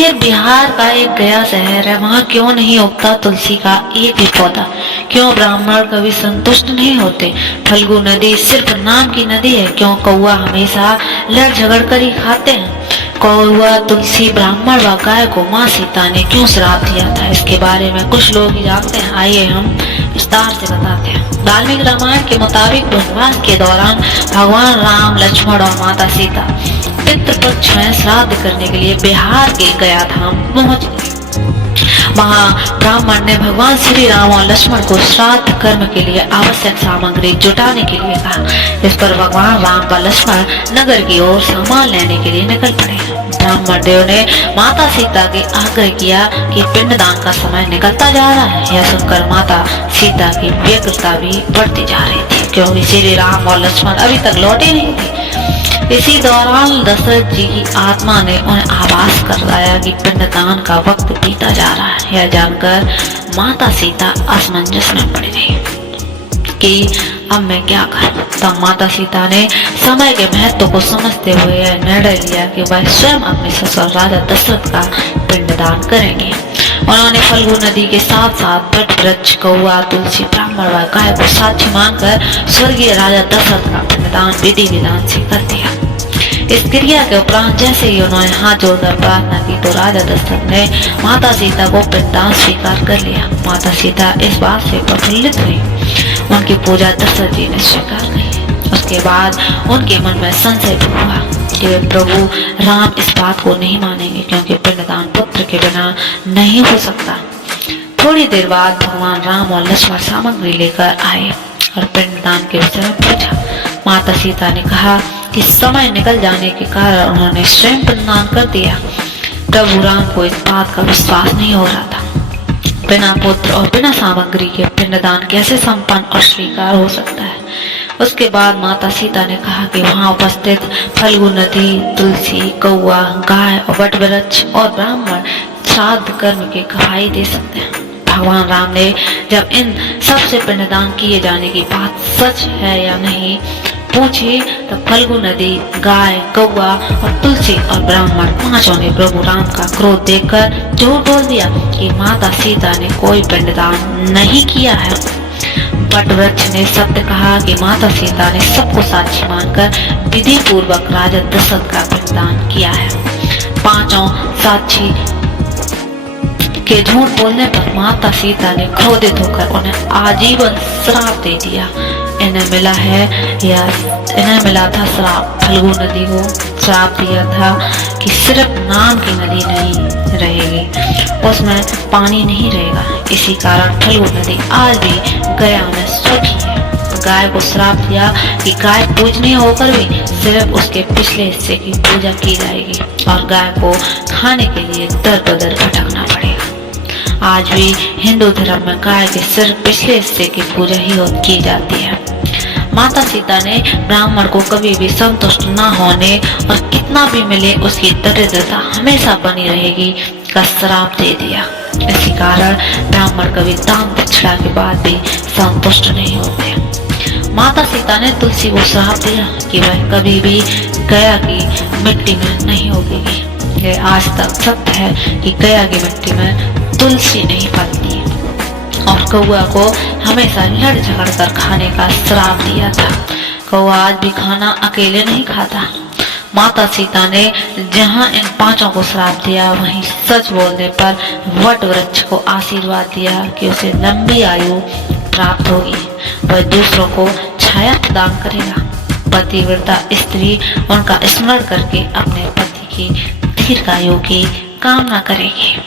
फिर बिहार का एक गया शहर है, वहाँ क्यों नहीं उगता तुलसी का एक भी पौधा? क्यों ब्राह्मण कभी संतुष्ट नहीं होते? फल्गु नदी सिर्फ नाम की नदी है? क्यों कौआ हमेशा लड़ झगड़ कर ही खाते हैं? कौआ, तुलसी, ब्राह्मण व गाय को माँ सीता ने क्यों श्राप दिया था? इसके बारे में कुछ लोग ही जानते हैं, आइए हम विस्तार से बताते हैं। वाल्मीकि रामायण के मुताबिक वनवास के दौरान भगवान राम, लक्ष्मण और माता सीता पितृपक्ष में श्राद्ध करने के लिए बिहार के गया धाम पहुंच गए। वहाँ ब्राह्मण ने भगवान श्री राम और लक्ष्मण को श्राद्ध कर्म के लिए आवश्यक सामग्री जुटाने के लिए कहा। इस पर भगवान राम व लक्ष्मण नगर की ओर सामान लेने के लिए निकल पड़े। ब्राह्मण देव ने माता सीता के आग्रह किया कि पिंडदान का समय निकलता जा रहा है। यह सुनकर माता सीता की व्यग्रता भी बढ़ती जा रही थी, क्योंकि श्री राम और लक्ष्मण अभी तक लौटे नहीं थे। इसी दौरान दशरथ जी की आत्मा ने उन्हें आभास करवाया कि पिंडदान का वक्त बीता जा रहा है। यह जानकर माता सीता असमंजस में पड़ गई कि अब मैं क्या करूं। तब माता सीता ने समय के महत्व को समझते हुए यह निर्णय लिया कि वह स्वयं अपने ससुर राजा दशरथ का पिंडदान करेंगे। उन्होंने फल्गु नदी के साथ साथ वट वृक्ष, कौआ, तुलसी, ब्राह्मण व गाय को साक्षी मानकर स्वर्गीय राजा दशरथ का पिंडदान विधि विधान से कर दिया। इस क्रिया के उपरांत जैसे ही उन्होंने हाथ जोड़कर प्रार्थना की तो राजा दशरथ ने माता सीता को पिंडदान स्वीकार कर लिया। माता सीता इस बात से प्रफुल्लित हुई। उनकी पूजा दशरथ जी ने स्वीकार की। उसके बाद उनके मन में संशय हुआ कि वे प्रभु राम इस बात को नहीं मानेंगे, क्योंकि पिंडदान पुत्र के बिना नहीं हो सकता। थोड़ी देर बाद भगवान राम और लक्ष्मण सामग्री लेकर आए और पिंडदान के विषय में पूछा। माता सीता ने कहा कि समय निकल जाने के कारण उन्होंने स्वयं पिंडदान कर दिया। प्रभु राम को इस बात का विश्वास नहीं हो रहा था। बिना पुत्र और बिना सामग्री के पिंडदान कैसे संपन्न और स्वीकार हो सकता है? उसके बाद माता सीता ने कहा कि वहां उपस्थित फल्गु नदी, तुलसी, कौआ, गाय और वट वृक्ष और ब्राह्मण श्राद्ध कर्म की गवाही दे सकते हैं। भगवान राम ने जब इन सबसे पिंडदान किए जाने की बात सच है या नहीं पूछी, तो फल्गु नदी, गाय, कौआ और तुलसी और ब्राह्मण पांचों ने प्रभु राम का क्रोध देखकर झूठ बोल दिया कि माता सीता ने कोई पिंडदान नहीं किया है। वट वृक्ष ने सत्य कहा कि माता सीता ने सबको साक्षी मानकर विधि पूर्वक राजा दशरथ का पिंडदान किया है। पांचों साक्षी के झूठ बोलने पर माता सीता ने क्रोधित होकर उन्हें आजीवन श्राप दे दिया। इन्हें मिला था श्राप। फल्गु नदी को श्राप दिया था कि सिर्फ नाम की नदी नहीं रहेगी, उसमें पानी नहीं रहेगा। इसी कारण फल्गु नदी आज भी गया में सूखी है। गाय को श्राप दिया कि गाय पूजनीय होकर भी सिर्फ उसके पिछले हिस्से की पूजा की जाएगी और गाय को खाने के लिए दर बदर भटकना पड़ेगा। आज भी हिंदू धर्म में गाय के सिर्फ पिछले हिस्से की पूजा ही की जाती है। माता सीता ने ब्राह्मण को कभी भी संतुष्ट न होने और कितना भी मिले उसकी दरिद्रता हमेशा बनी रहेगी का श्राप दे दिया। इसी कारण ब्राह्मण कभी दान दक्षिणा के बाद भी संतुष्ट नहीं होते। माता सीता ने तुलसी को श्राप दिया कि वह कभी भी गया की मिट्टी में नहीं उगेगी। यह आज तक सत्य है कि गया की मिट्टी में तुलसी नहीं फलती। और कौआ को हमेशा लड़ झगड़ कर खाने का श्राप दिया था। कौआ आज भी खाना अकेले नहीं खाता। माता सीता ने जहां इन पांचों को श्राप दिया, वहीं सच बोलने पर वट वृक्ष को आशीर्वाद दिया कि उसे लंबी आयु प्राप्त होगी, वह दूसरों को छाया प्रदान करेगा। पतिव्रता स्त्री उनका स्मरण करके अपने पति की दीर्घायु की कामना करेगी।